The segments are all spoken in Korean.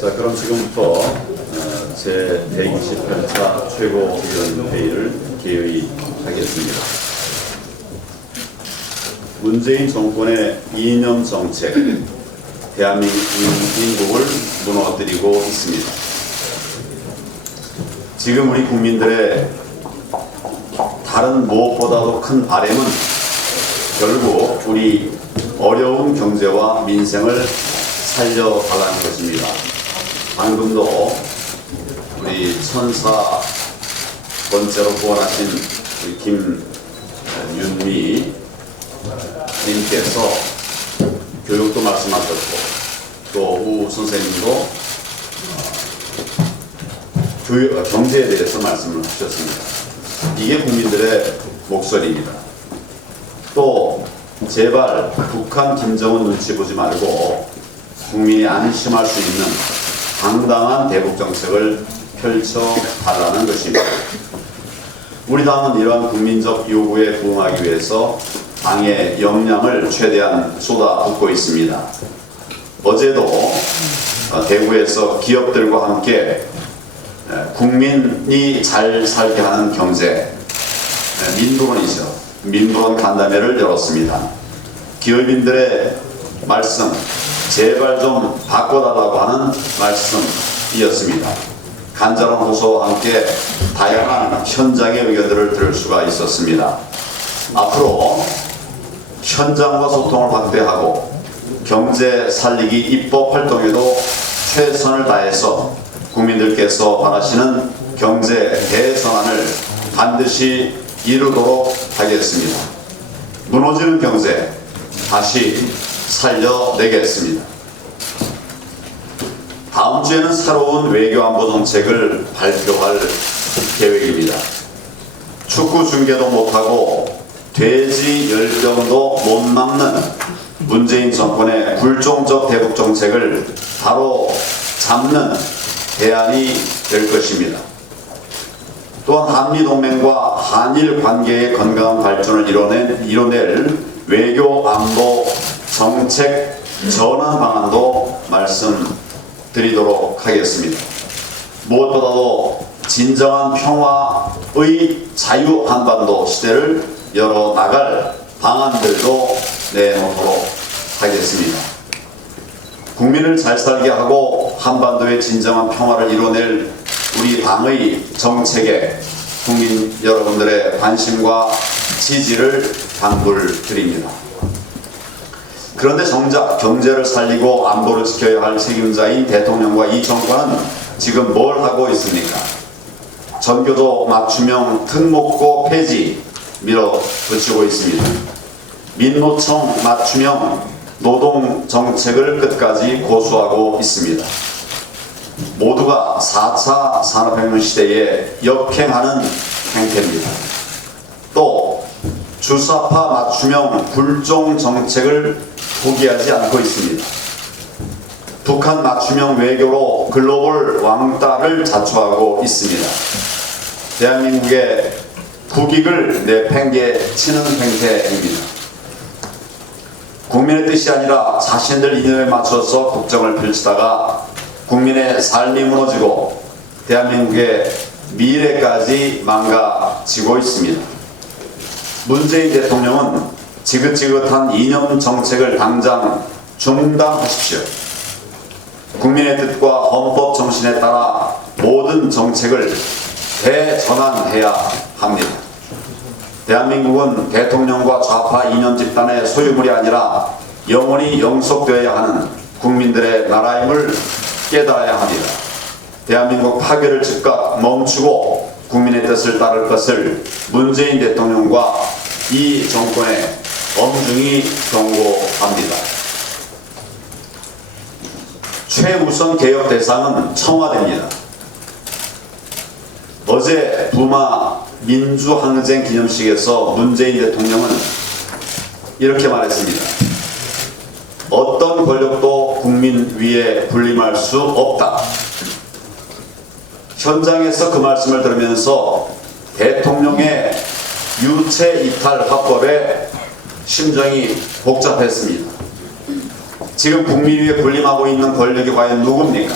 자, 그럼 지금부터 제 128차 최고위원회의를 개의하겠습니다. 문재인 정권의 이념 정책, 대한민국을 무너뜨리고 있습니다. 지금 우리 국민들의 다른 무엇보다도 큰 바람은 결국 우리 어려운 경제와 민생을 살려달라는 것입니다. 방금도 우리 1004번째로 후원하신 우리 김윤미 님께서 교육도 말씀하셨고, 또 우 선생님도 경제에 대해서 말씀을 하셨습니다. 이게 국민들의 목소리입니다. 또 제발 북한 김정은 눈치 보지 말고 국민이 안심할 수 있는 당당한 대북 정책을 펼쳐달라는 것입니다. 우리 당은 이러한 국민적 요구에 부응하기 위해서 당의 역량을 최대한 쏟아붓고 있습니다. 어제도 대구에서 기업들과 함께 국민이 잘 살게 하는 경제, 민부론이죠. 민부론 간담회를 열었습니다. 기업인들의 말씀, 제발 좀 바꿔달라고 하는 말씀이었습니다. 간절한 호소와 함께 다양한 현장의 의견들을 들을 수가 있었습니다. 앞으로 현장과 소통을 확대하고 경제 살리기 입법 활동에도 최선을 다해서 국민들께서 바라시는 경제 개선안을 반드시 이루도록 하겠습니다. 무너지는 경제 다시 살려내겠습니다. 다음 주에는 새로운 외교안보 정책을 발표할 계획입니다. 축구 중계도 못하고 돼지 열병도 못 막는 문재인 정권의 불종적 대북 정책을 바로 잡는 대안이 될 것입니다. 또한 한미동맹과 한일 관계의 건강한 발전을 이뤄낼 외교 안보 정책 전환 방안도 말씀드리도록 하겠습니다. 무엇보다도 진정한 평화의 자유 한반도 시대를 열어나갈 방안들도 내놓도록 하겠습니다. 국민을 잘 살게 하고 한반도의 진정한 평화를 이뤄낼 우리 당의 정책에 국민 여러분들의 관심과 지지를 당부드립니다. 그런데 정작 경제를 살리고 안보를 지켜야 할 책임자인 대통령과 이 정권은 지금 뭘 하고 있습니까? 전교조 맞춤형 특목고 폐지 밀어붙이고 있습니다. 민노총 맞춤형 노동정책을 끝까지 고수하고 있습니다. 모두가 4차 산업혁명 시대에 역행하는 행태입니다. 또 주사파 맞춤형 굴종 정책을 포기하지 않고 있습니다. 북한 맞춤형 외교로 글로벌 왕따를 자초하고 있습니다. 대한민국의 국익을 내팽개치는 행태입니다. 국민의 뜻이 아니라 자신들 이념에 맞춰서 국정을 펼치다가 국민의 삶이 무너지고 대한민국의 미래까지 망가지고 있습니다. 문재인 대통령은 지긋지긋한 이념 정책을 당장 중단하십시오. 국민의 뜻과 헌법 정신에 따라 모든 정책을 대전환해야 합니다. 대한민국은 대통령과 좌파 이념 집단의 소유물이 아니라 영원히 영속되어야 하는 국민들의 나라임을 깨달아야 합니다. 대한민국 파괴를 즉각 멈추고 국민의 뜻을 따를 것을 문재인 대통령과 이 정권에 엄중히 경고합니다. 최우선 개혁 대상은 청와대입니다. 어제 부마 민주항쟁 기념식에서 문재인 대통령은 이렇게 말했습니다. 어떤 권력도 국민 위에 군림할 수 없다. 현장에서 그 말씀을 들으면서 대통령의 유체 이탈 화법에 심정이 복잡했습니다. 지금 국민 위에 군림하고 있는 권력이 과연 누굽니까?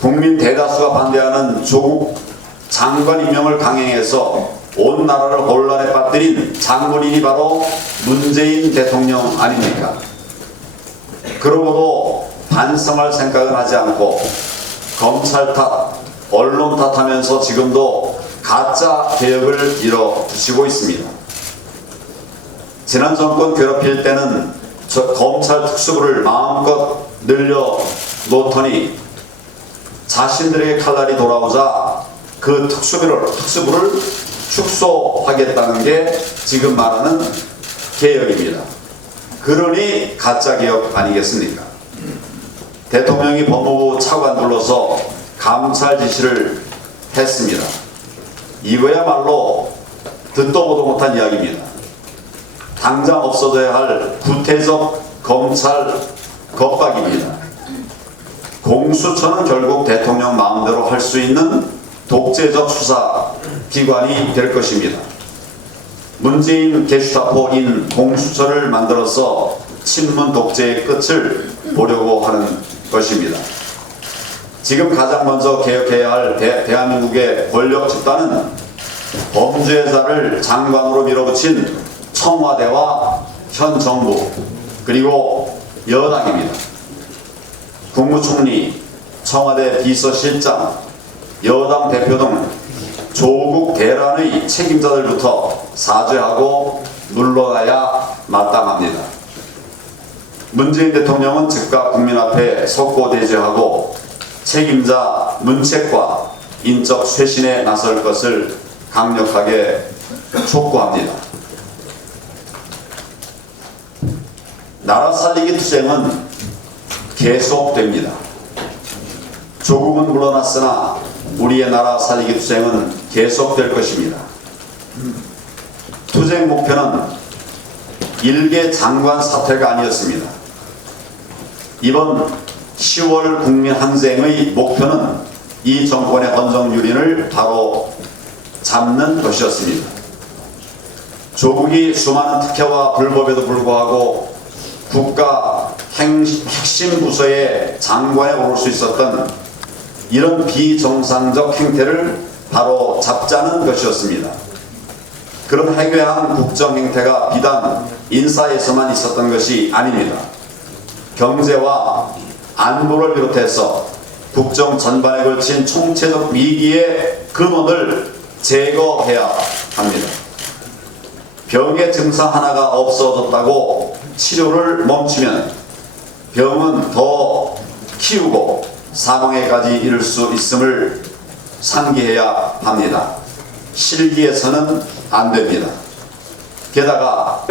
국민 대다수가 반대하는 조국 장관 임명을 강행해서 온 나라를 혼란에 빠뜨린 장본인이 바로 문재인 대통령 아닙니까? 그러고도 반성할 생각은 하지 않고 검찰 탓, 언론 탓하면서 지금도 가짜 개혁을 이뤄주시고 있습니다. 지난 정권 괴롭힐 때는 검찰 특수부를 마음껏 늘려 놓더니 자신들에게 칼날이 돌아오자 그 특수부를 축소하겠다는 게 지금 말하는 개혁입니다. 그러니 가짜 개혁 아니겠습니까? 대통령이 법무부 차관 불러서 감찰 지시를 했습니다. 이거야말로 듣도 보도 못한 이야기입니다. 당장 없어져야 할 구태적 검찰 겁박입니다. 공수처는 결국 대통령 마음대로 할 수 있는 독재적 수사기관이 될 것입니다. 문재인 게슈타포인 공수처를 만들어서 친문 독재의 끝을 보려고 하는 것입니다. 지금 가장 먼저 개혁해야 할 대한민국의 권력 집단은 범죄자를 장관으로 밀어붙인 청와대와 현 정부 그리고 여당입니다. 국무총리, 청와대 비서실장, 여당 대표 등 조국 대란의 책임자들부터 사죄하고 물러나야 마땅합니다. 문재인 대통령은 즉각 국민 앞에 석고대죄하고 책임자 문책과 인적 쇄신에 나설 것을 강력하게 촉구합니다. 나라 살리기 투쟁은 계속됩니다. 조국은 물러났으나 우리의 나라 살리기 투쟁은 계속될 것입니다. 투쟁 목표는 일개 장관 사퇴가 아니었습니다. 이번 10월 국민 항쟁의 목표는 이 정권의 헌정유린을 바로 잡는 것이었습니다. 조국이 수많은 특혜와 불법에도 불구하고 국가 핵심 부서의 장관에 오를 수 있었던 이런 비정상적 행태를 바로 잡자는 것이었습니다. 그런 해괴한 국정 행태가 비단 인사에서만 있었던 것이 아닙니다. 경제와 안보를 비롯해서 국정 전반에 걸친 총체적 위기의 근원을 제거해야 합니다. 병의 증상 하나가 없어졌다고 치료를 멈추면 병은 더 키우고 사망에까지 이를 수 있음을 상기해야 합니다. 실기해서는 안 됩니다. 게다가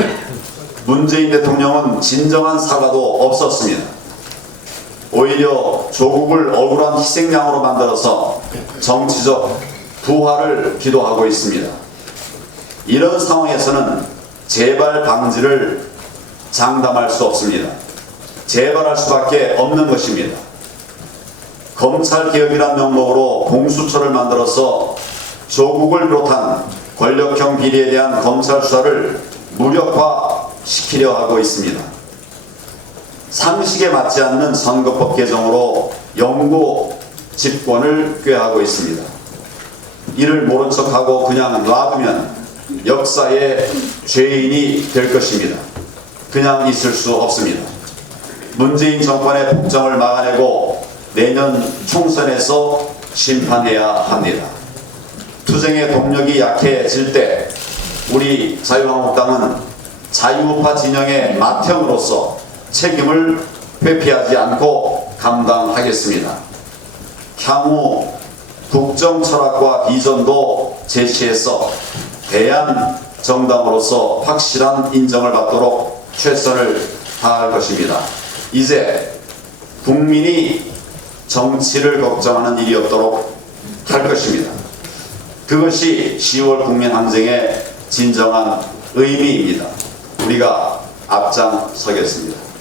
문재인 대통령은 진정한 사과도 없었습니다. 오히려 조국을 억울한 희생양으로 만들어서 정치적 부활을 기도하고 있습니다. 이런 상황에서는 재발 방지를 장담할 수 없습니다. 재발할 수밖에 없는 것입니다. 검찰개혁이란 명목으로 공수처를 만들어서 조국을 비롯한 권력형 비리에 대한 검찰 수사를 무력화시키려 하고 있습니다. 상식에 맞지 않는 선거법 개정으로 영구 집권을 꾀하고 있습니다. 이를 모른 척하고 그냥 놔두면 역사의 죄인이 될 것입니다. 그냥 있을 수 없습니다. 문재인 정권의 폭정을 막아내고 내년 총선에서 심판해야 합니다. 투쟁의 동력이 약해질 때 우리 자유한국당은 자유우파 진영의 맏형으로서 책임을 회피하지 않고 감당하겠습니다. 향후 국정 철학과 비전도 제시해서 대한 정당으로서 확실한 인정을 받도록 최선을 다할 것입니다. 이제 국민이 정치를 걱정하는 일이 없도록 할 것입니다. 그것이 10월 국민항쟁의 진정한 의미입니다. 우리가 앞장서겠습니다.